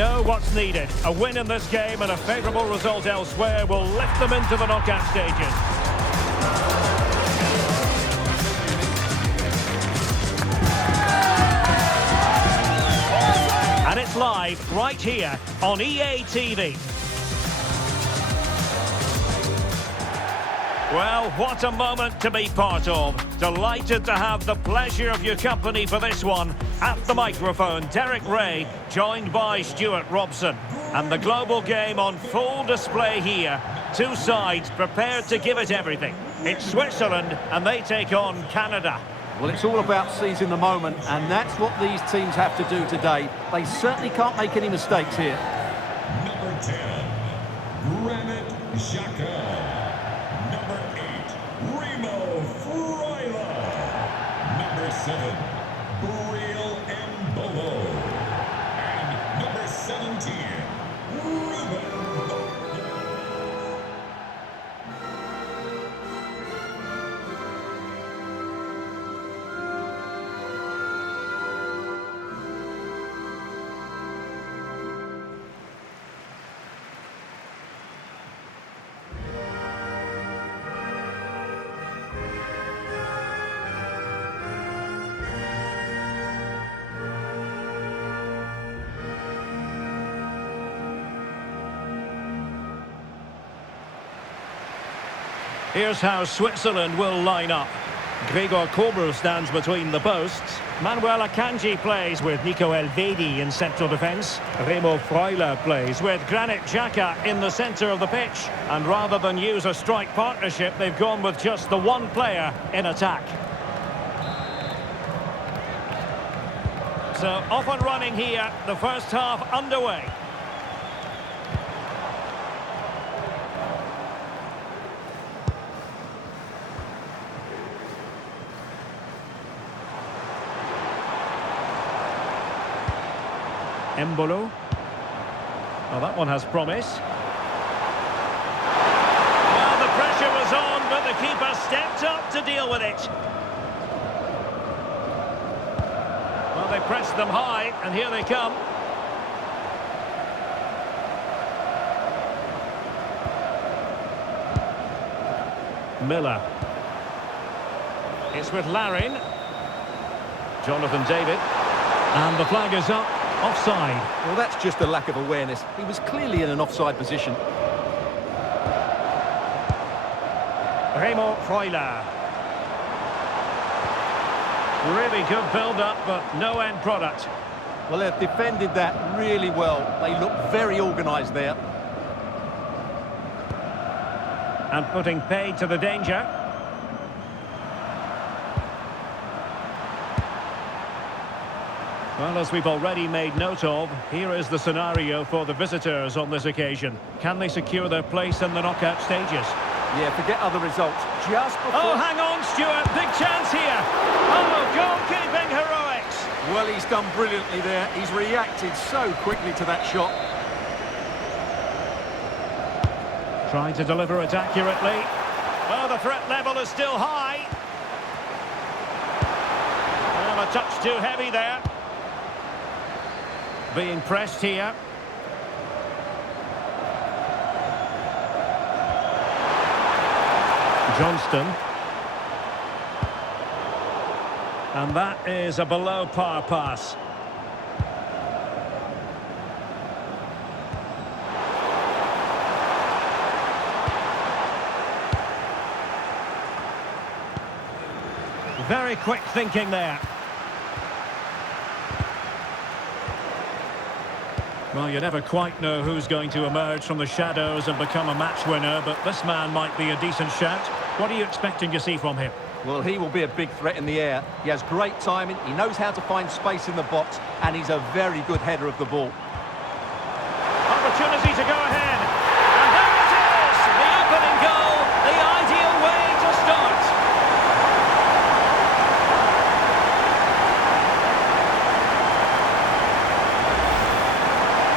know what's needed. A win in this game and a favourable result elsewhere will lift them into the knockout stages. And it's live right here on EA TV. Well, what a moment to be part of. Delighted to have the pleasure of your company for this one. At the microphone, Derek Ray, joined by Stuart Robson. And the global game on full display here. Two sides prepared to give it everything. It's Switzerland, and they take on Canada. Well, it's all about seizing the moment, and that's what these teams have to do today. They certainly can't make any mistakes here. Number 10, Granit Xhaka. Number 8, Remo Freuler. Number 7, Breel Mbogo. And number 17, Ruben Bolt. Here's how Switzerland will line up. Gregor Kobel stands between the posts. Manuel Akanji plays with Nico Elvedi in central defence. Remo Freuler plays with Granit Xhaka in the centre of the pitch. And rather than use a strike partnership, they've gone with just the one player in attack. So off and running here, the first half underway. Embolo. Well, that one has promise. Well, the pressure was on, but the keeper stepped up to deal with it. Well, they pressed them high, and here they come. Miller. It's with Larin. Jonathan David. And the flag is up. Offside. Well, that's just a lack of awareness. He was clearly in an offside position. Remo Freuler. Really good build-up, but no end product. Well, they've defended that really well. They look very organised there. And putting paid to the danger. Well, as we've already made note of, here is the scenario for the visitors on this occasion. Can they secure their place in the knockout stages? Yeah, forget other results. Just before... Oh, hang on, Stuart. Big chance here. Oh, goalkeeping heroics. Well, he's done brilliantly there. He's reacted so quickly to that shot. Trying to deliver it accurately. Well, the threat level is still high. Well, a touch too heavy there. Being pressed here. Johnston. And that is a below par pass. Very quick thinking there. Well, you never quite know who's going to emerge from the shadows and become a match winner, but this man might be a decent shout. What are you expecting to see from him? Well, he will be a big threat in the air. He has great timing, he knows how to find space in the box, and he's a very good header of the ball. Opportunity to go ahead. And there it is! The opening goal, the ideal way to start.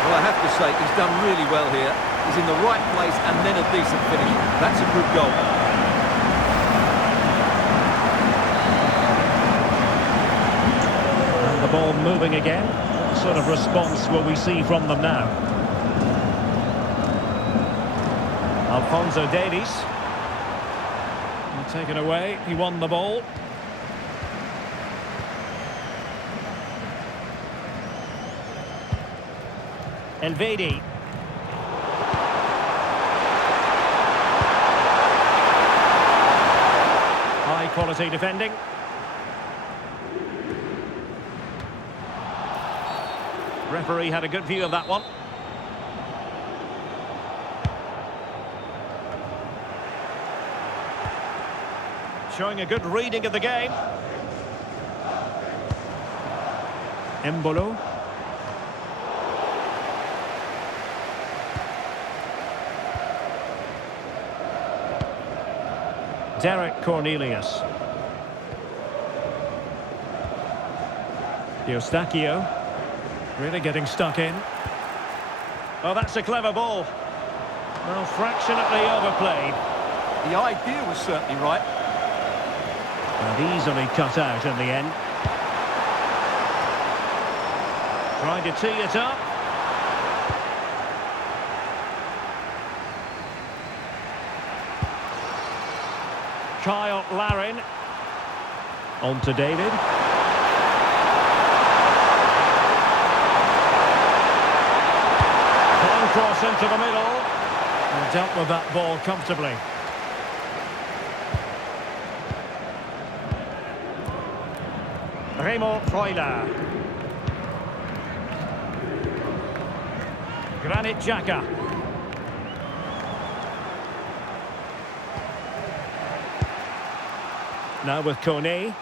Well, I have to say, he's done really well here. He's in the right place and then a decent finish. That's a good goal. And the ball moving again. What sort of response will we see from them now? Alphonso Davies. Taken away, he won the ball. Elvedi. High quality defending. Referee had a good view of that one. Showing a good reading of the game. Embolo. Derek Cornelius. Eustachio. Really getting stuck in. Oh, that's a clever ball. Well, fractionately overplayed. The idea was certainly right. And easily cut out in the end. Trying to tee it up. Kyle Larin. On to David. Fine cross into the middle. And dealt with that ball comfortably. Remo Freuler. Granit Xhaka. Now with Kone.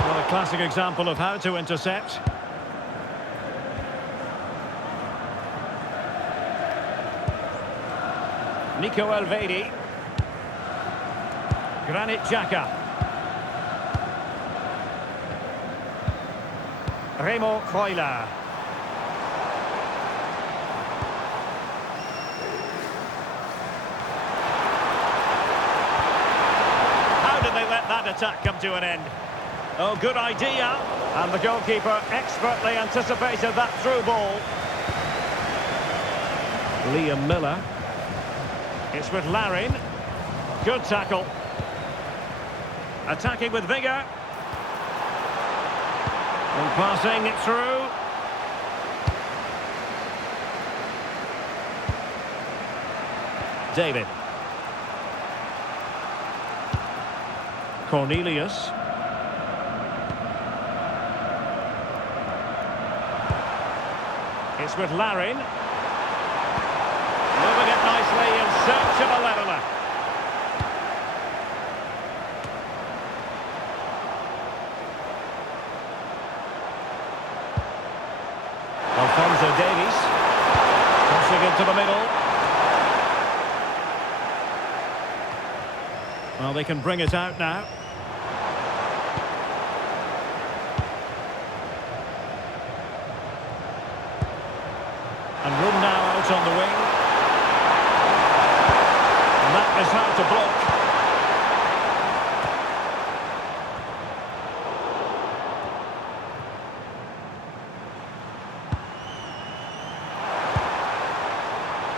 Well, a classic example of how to intercept. Nico Elvedi. Granit Xhaka. Remo Freuler. How did they let that attack come to an end? Oh, good idea. And the goalkeeper expertly anticipated that through ball. Liam Miller. It's with Larin. Good tackle. Attacking with vigour. And passing it through. David. Cornelius. It's with Larin. Moving it nicely in search of a leveller. Alphonso Davies. Crossing into the middle. Well, they can bring it out now. And room now out on the wing. And that is how to block.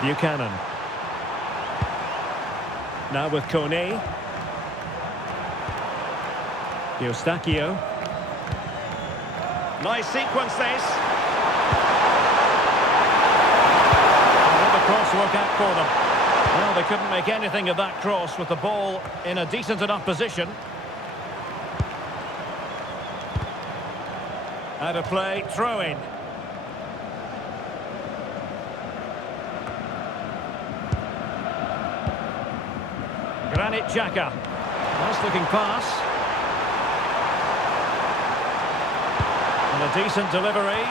Buchanan. Now with Kone. Eustachio. Nice sequence this. And the cross work out for them. Well, they couldn't make anything of that cross with the ball in a decent enough position. Out of play, throw in. Granit Xhaka. Nice looking pass. And a decent delivery.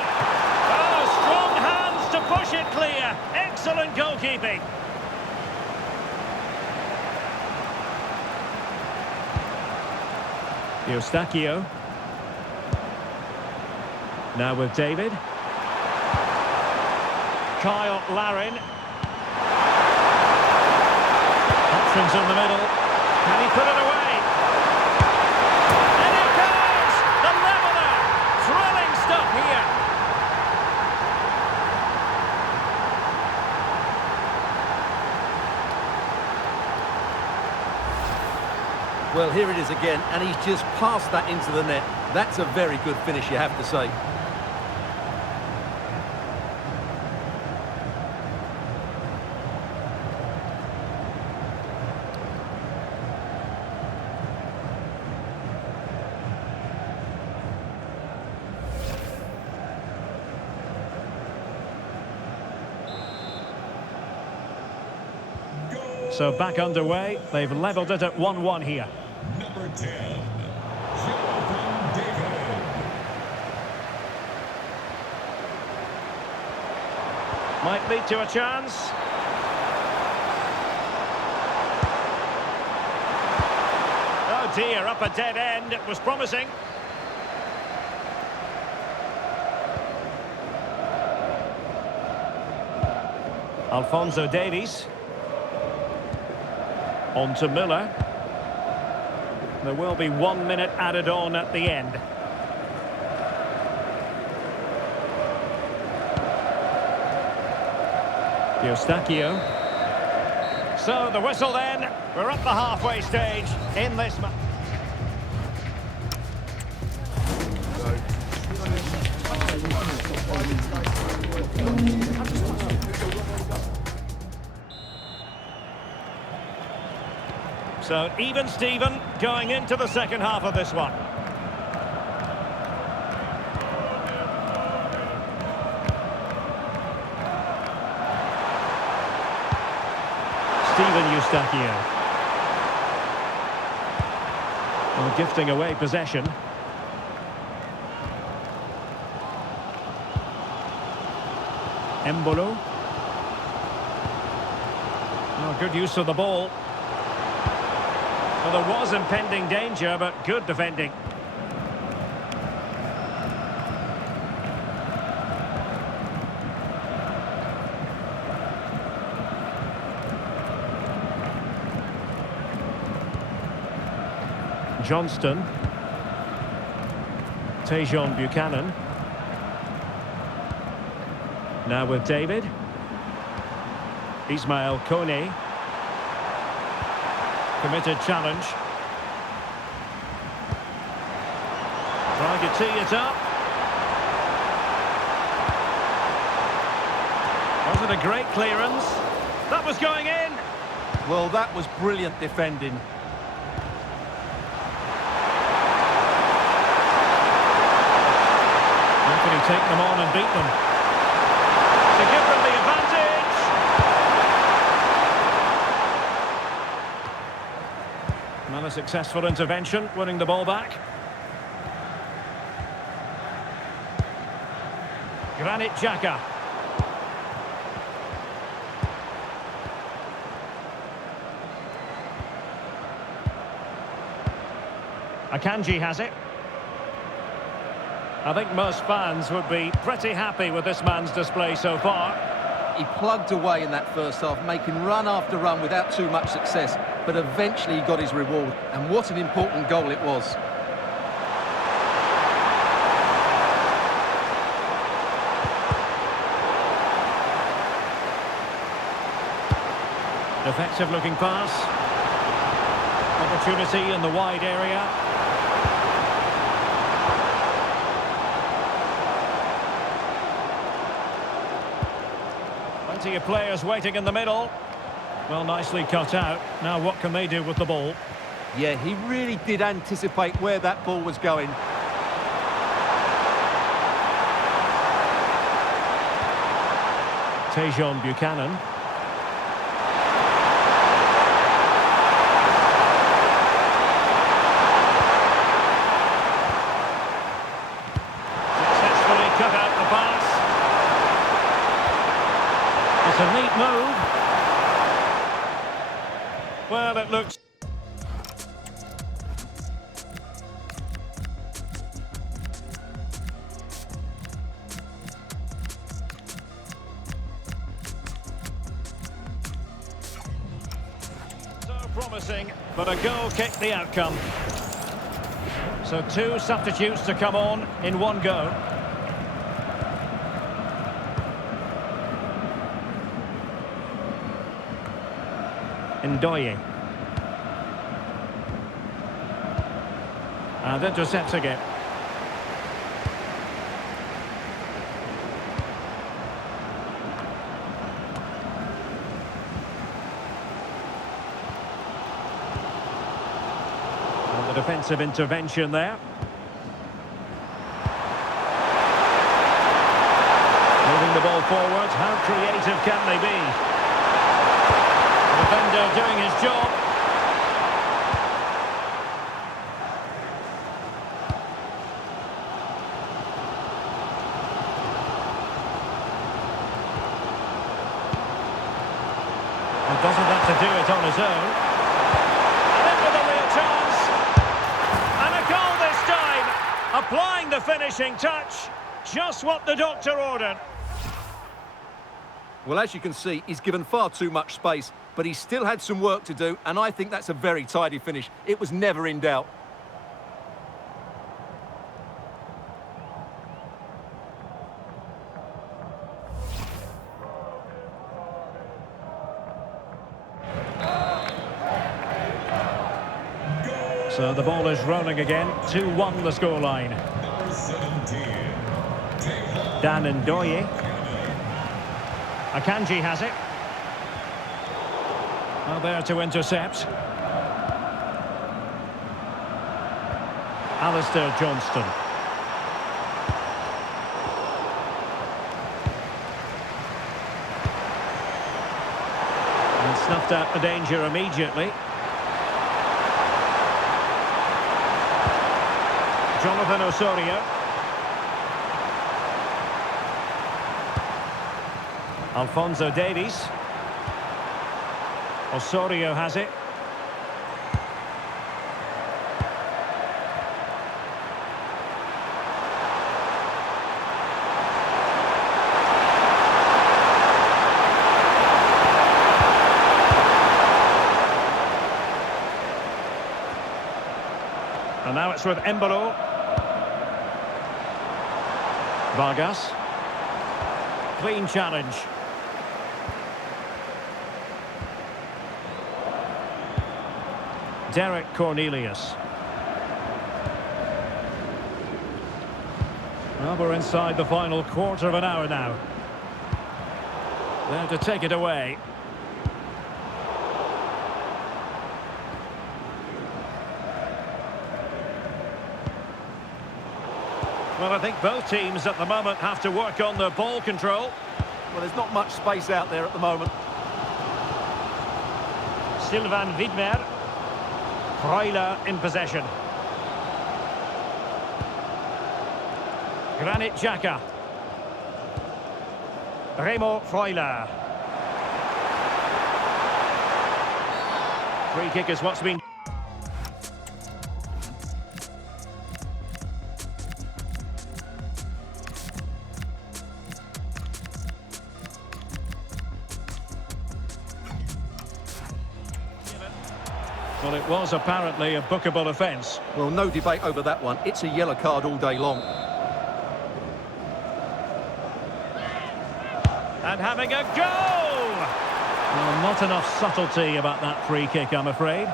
Oh, strong hands to push it clear. Excellent goalkeeping. Eustachio. Now with David. Kyle Larin. Options in the middle. Can he put it away? And it goes! The leveller! Well, here it is again, and he's just passed that into the net. That's a very good finish, you have to say. So back underway. They've levelled it at 1-1 here. Number 10, Jonathan David. Might lead to a chance. Oh dear, up a dead end. It was promising. Alphonso Davies. On to Miller. There will be 1 minute added on at the end. Eustachio. So the whistle then. We're at the halfway stage in this match. So even Steven going into the second half of this one. Steven Eustachio. Well, gifting away possession. Embolo. Oh, good use of the ball. Well, there was impending danger, but good defending. Johnston. Tejon Buchanan. Now with David. Ismail Kone. Committed challenge. Trying to tee it up. Was it a great clearance? That was going in. Well, that was brilliant defending. How can he take them on and beat them? To give them the advantage. Another successful intervention, winning the ball back. Granit Xhaka. Akanji has it. I think most fans would be pretty happy with this man's display so far. He plugged away in that first half, making run after run without too much success, but eventually he got his reward, and what an important goal it was. Effective looking pass. Opportunity in the wide area. Plenty of players waiting in the middle. Well, nicely cut out. Now what can they do with the ball? Yeah, he really did anticipate where that ball was going. Tejon Buchanan. Successfully cut out the pass. It's a neat move. Well, it looks... so promising, but a goal kicked the outcome. So two substitutes to come on in one go. Ndoye. And intercepts again. And the defensive intervention there. Moving the ball forward, how creative can they be? The defender doing his job. And doesn't have to do it on his own. And in with a real chance. And a goal this time. Applying the finishing touch. Just what the doctor ordered. Well, as you can see, he's given far too much space, but he still had some work to do, and I think that's a very tidy finish. It was never in doubt. So the ball is rolling again. 2-1 the scoreline. Number 17. Dan Ndoye. Akanji has it. Well, there to intercept. Alistair Johnston. And snuffed out the danger immediately. Jonathan Osorio. Alphonso Davies. Osorio has it. And now it's with Embolo. Vargas. Clean challenge. Derek Cornelius. Well, we're inside the final quarter of an hour now. There to take it away. Well, I think both teams at the moment have to work on their ball control. Well, there's not much space out there at the moment. Sylvain Widmer. Freuler in possession. Granit Xhaka. Remo Freuler. Free kick is what's been... Well, it was apparently a bookable offence. Well, no debate over that one. It's a yellow card all day long. And having a goal! Well, not enough subtlety about that free kick, I'm afraid.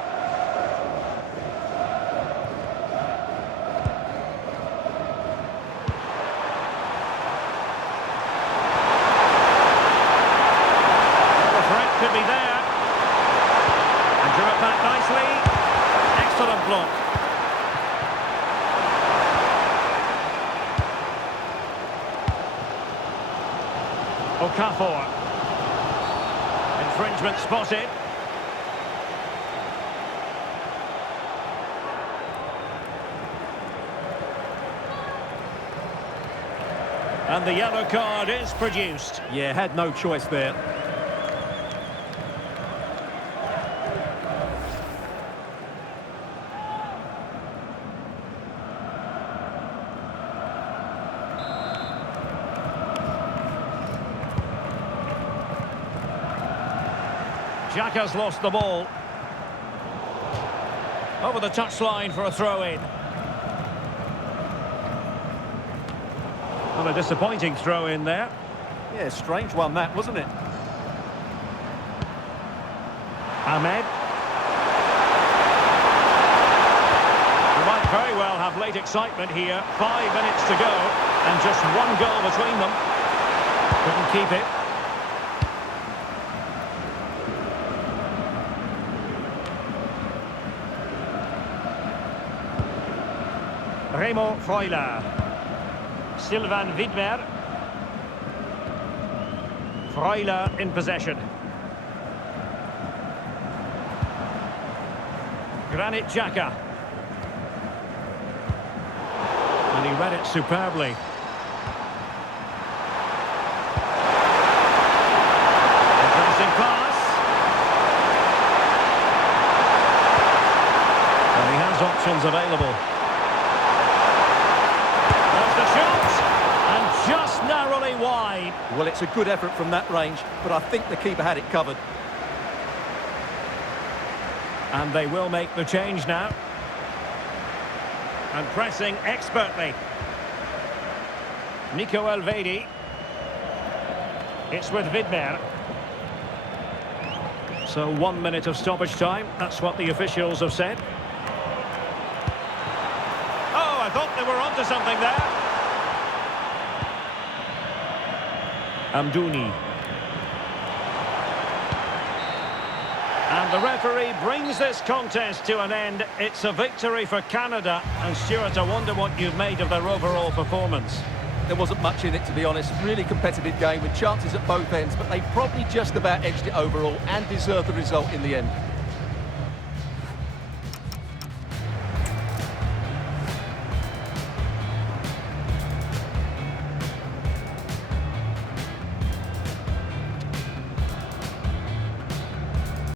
Well, the threat could be there. And drew it back nicely. Excellent block. Okafor. Infringement spotted. And the yellow card is produced. Yeah, had no choice there. Xhaka's lost the ball. Over the touchline for a throw-in. Well, a disappointing throw-in there. Yeah, strange one that, wasn't it? Ahmed. He might very well have late excitement here. 5 minutes to go, and just one goal between them. Couldn't keep it. Remo Freuler. Sylvain Widmer. Freuler in possession. Granit Xhaka. And he read it superbly. Interesting pass. And he has options available. There's the shot. And just narrowly wide. Well, it's a good effort from that range, but I think the keeper had it covered. And they will make the change now. And pressing expertly. Nico Elvedi. It's with Widmer. So 1 minute of stoppage time. That's what the officials have said. Oh, I thought they were onto something there. Amdouni. And the referee brings this contest to an end. It's a victory for Canada. And Stuart, I wonder what you've made of their overall performance. There wasn't much in it, to be honest. Really competitive game with chances at both ends, but they probably just about edged it overall and deserved the result in the end.